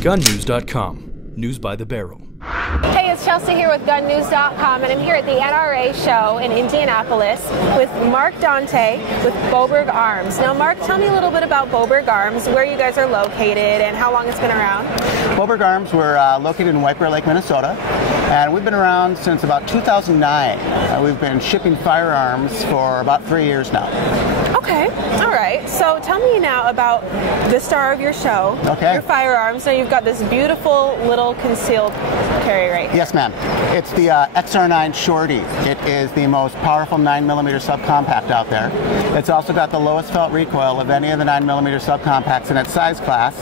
GunNews.com. News by the barrel. Hey, it's Chelsea here with GunNews.com, and I'm here at the NRA show in Indianapolis with Mark Dante with Boberg Arms. Now, Mark, tell me a little bit about Boberg Arms, where you guys are located, and how long it's been around. Boberg Arms, we're located in White Bear Lake, Minnesota, and we've been around since about 2009. We've been shipping firearms for about 3 years now. Okay, all right. So tell me now about the star of your show, your firearms. Now, you've got this beautiful little concealed carry, right? Yes, ma'am. It's the XR9 Shorty. It is the most powerful 9mm subcompact out there. It's also got the lowest felt recoil of any of the 9mm subcompacts in its size class.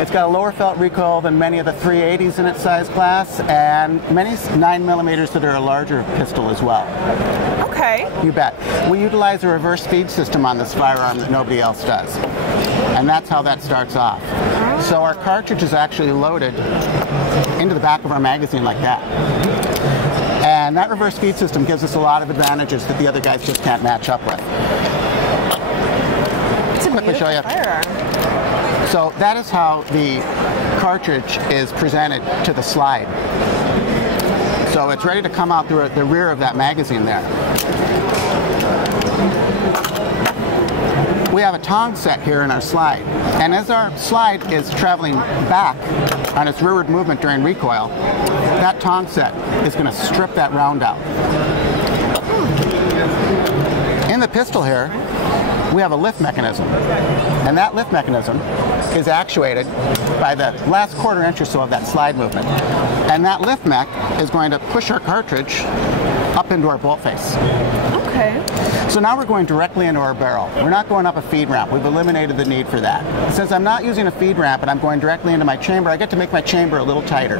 It's got a lower felt recoil than many of the 380s in its size class, and many 9mm that are a larger pistol as well. Okay. You bet. We utilize a reverse feed system on this firearm that nobody else does. And that's how that starts off. So our cartridge is actually loaded into the back of our magazine like that. And that reverse feed system gives us a lot of advantages that the other guys just can't match up with. It's a quickly show you. Firearm. So that is how the cartridge is presented to the slide. So it's ready to come out through the rear of that magazine there. We have a tong set here in our slide, and as our slide is traveling back on its rearward movement during recoil, that tong set is going to strip that round out. In the pistol here, we have a lift mechanism, and that lift mechanism is actuated by the last quarter inch or so of that slide movement. And that lift mech is going to push our cartridge up into our bolt face. Okay. So now we're going directly into our barrel. We're not going up a feed ramp. We've eliminated the need for that. Since I'm not using a feed ramp and I'm going directly into my chamber, I get to make my chamber a little tighter.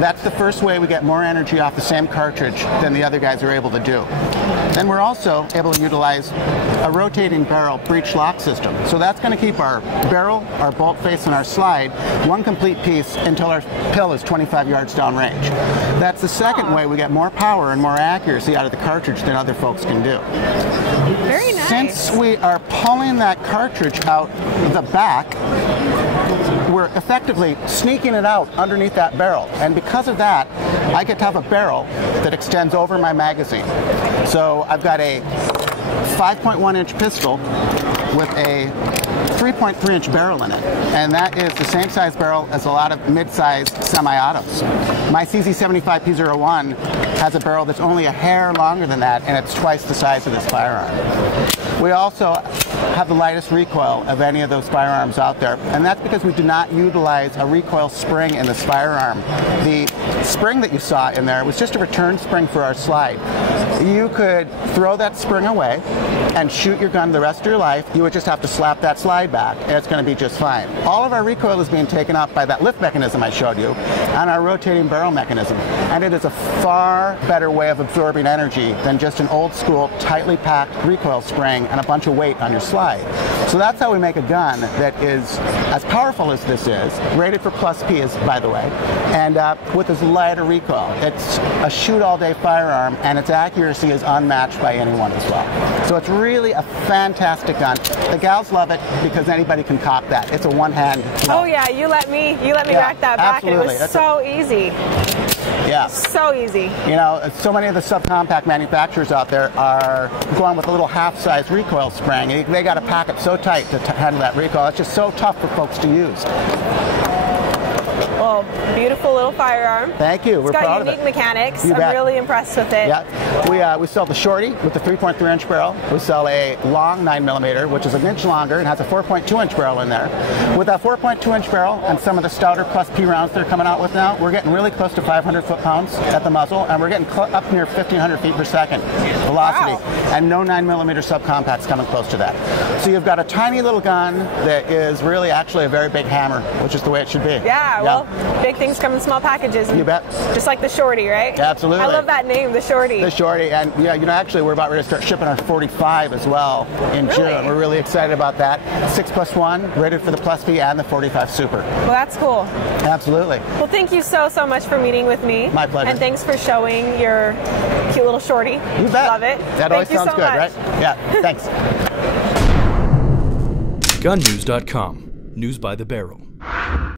That's the first way we get more energy off the same cartridge than the other guys are able to do. Then we're also able to utilize a rotating barrel breech lock system. So that's going to keep our barrel, our bolt face, and our slide one complete piece until our pill is 25 yards downrange. That's the second way we get more power and more accuracy out of the cartridge than other folks can do. Very nice. Since we are pulling that cartridge out the back, we're effectively sneaking it out underneath that barrel. And because of that, I get to have a barrel that extends over my magazine. So I've got a 5.1-inch pistol with a 3.3-inch barrel in it, and that is the same size barrel as a lot of mid-sized semi-autos. My CZ75 P01 has a barrel that's only a hair longer than that, and it's twice the size of this firearm. We also have the lightest recoil of any of those firearms out there, and that's because we do not utilize a recoil spring in this firearm. The spring that you saw in there was just a return spring for our slide. You could throw that spring away and shoot your gun the rest of your life. You would just have to slap that slide back, and it's going to be just fine. All of our recoil is being taken up by that lift mechanism I showed you and our rotating barrel mechanism, and it is a far better way of absorbing energy than just an old school, tightly packed recoil spring and a bunch of weight on your slide. So that's how we make a gun that is as powerful as this is, rated for plus P, by the way, and with this lighter recoil. It's a shoot-all-day firearm, and its accuracy is unmatched by anyone as well. So it's really a fantastic gun. The gals love it because anybody can cop that. It's a one-hand. Oh yeah, you let me rack that back, absolutely. and it was so easy. Yeah. So easy. You know, so many of the subcompact manufacturers out there are going with a little half-size recoil spring. They got to pack it so tight to handle that recoil. It's just so tough for folks to use. Well, beautiful little firearm. Thank you. We're proud of it. It's got unique mechanics. You bet. I'm really impressed with it. Yeah. We sell the Shorty with the 3.3-inch barrel. We sell a long 9mm, which is an inch longer and has a 4.2-inch barrel in there. With that 4.2-inch barrel and some of the stouter plus P rounds they're coming out with now, we're getting really close to 500 foot-pounds at the muzzle, and we're getting up near 1,500 feet per second velocity. Wow. And no 9mm subcompacts coming close to that. So you've got a tiny little gun that is really actually a very big hammer, which is the way it should be. Yeah, well, big things come in small packages. You bet. Just like the Shorty, right? Absolutely. I love that name, the Shorty. The Shorty, and yeah, you know, actually we're about ready to start shipping our 45 as well in June. We're really excited about that. 6+1, rated for the Plus P and the 45 Super. Well, that's cool. Absolutely. Well, thank you so much for meeting with me. My pleasure. And thanks for showing your cute little Shorty. You bet. Love it. That always sounds good, right? Yeah, thanks. GunNews.com. News by the barrel.